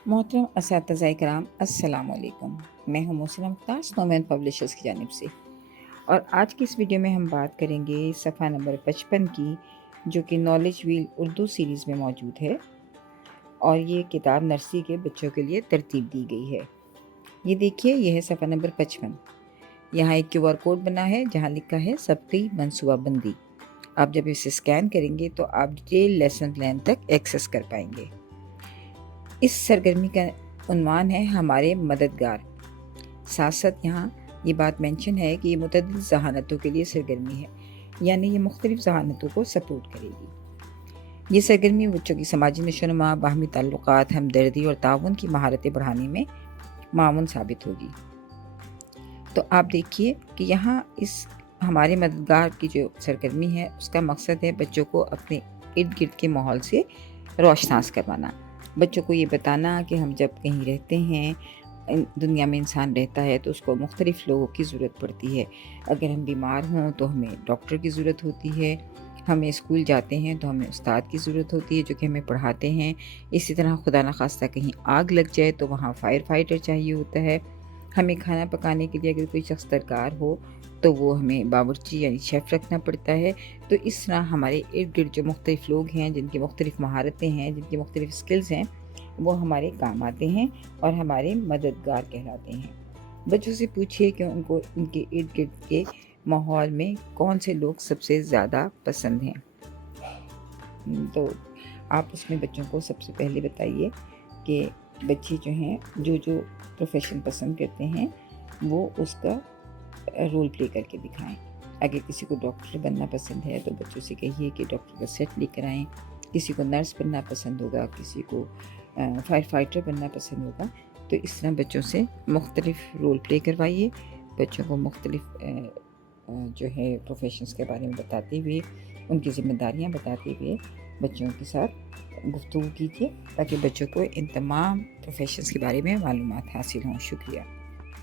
मोहतरम असातिज़ा इकराम, अस्सलाम वालेकुम। मैं हूँ मोहसिना मुख्तार, स्नोमैन पब्लिशर्स की जानिब से। और आज की इस वीडियो में हम बात करेंगे सफ़ा नंबर 55 की, जो कि नॉलेज व्हील उर्दू सीरीज़ में मौजूद है। और ये किताब नर्सरी के बच्चों के लिए तरतीब दी गई है। ये देखिए, यह है सफ़ा नंबर 55। यहाँ एक QR कोड बना है जहाँ लिखा है सबकी मनसूबाबंदी। आप जब इसे स्कैन करेंगे तो आप डिटेल लेसन प्लान तक एक्सेस कर पाएंगे। इस सरगर्मी का उन्वान है हमारे मददगार। साथ साथ यहाँ ये बात मेंशन है कि ये मुतअद्दिद ज़हानतों के लिए सरगर्मी है, यानी ये मुख्तलिफ़ ज़हानतों को सपोर्ट करेगी। ये सरगर्मी बच्चों की समाजी नशोनुमा, बाहमी ताल्लुकात, हमदर्दी और ताउन की महारतें बढ़ाने में मामून साबित होगी। तो आप देखिए कि यहाँ इस हमारे मददगार की जो सरगर्मी है उसका मकसद है बच्चों को अपने इर्द गिर्द के माहौल से रोशनास करवाना। बच्चों को ये बताना कि हम जब कहीं रहते हैं, दुनिया में इंसान रहता है तो उसको मुख्तलिफ़ लोगों की ज़रूरत पड़ती है। अगर हम बीमार हों तो हमें डॉक्टर की ज़रूरत होती है, हमें स्कूल जाते हैं तो हमें उस्ताद की ज़रूरत होती है जो कि हमें पढ़ाते हैं। इसी तरह खुदा न खास्ता कहीं आग लग जाए तो वहाँ फायर फाइटर चाहिए होता है। हमें खाना पकाने के लिए अगर कोई शख्स दरकार हो तो वो हमें बावर्ची यानी शेफ़ रखना पड़ता है। तो इस तरह हमारे इर्द गिर्द जो मुख्तलिफ़ लोग हैं, जिनकी मुख्तलिफ़ महारतें हैं, जिनकी मुख्तलिफ़ स्किल्स हैं, वो हमारे काम आते हैं और हमारे मददगार कहलाते हैं। बच्चों से पूछिए कि उनको उनके इर्द गिर्द के माहौल में कौन से लोग सबसे ज़्यादा पसंद हैं। तो आप उसमें बच्चों को सबसे पहले बताइए कि बच्चे जो हैं जो प्रोफेशन पसंद करते हैं वो उसका रोल प्ले करके दिखाएं। अगर किसी को डॉक्टर बनना पसंद है तो बच्चों से कहिए कि डॉक्टर का सेट लेकर आएँ। किसी को नर्स बनना पसंद होगा, किसी को फायर फाइटर बनना पसंद होगा। तो इस तरह बच्चों से मुख्तलिफ़ रोल प्ले करवाइए। बच्चों को मुख्तलिफ़ जो है प्रोफेशंस के बारे में बताते हुए, उनकी ज़िम्मेदारियाँ बताते हुए बच्चों के साथ गुफ्तगू कीजिए ताकि बच्चों को इन तमाम प्रोफेशंस के बारे में मालूमात हासिल हों। शुक्रिया।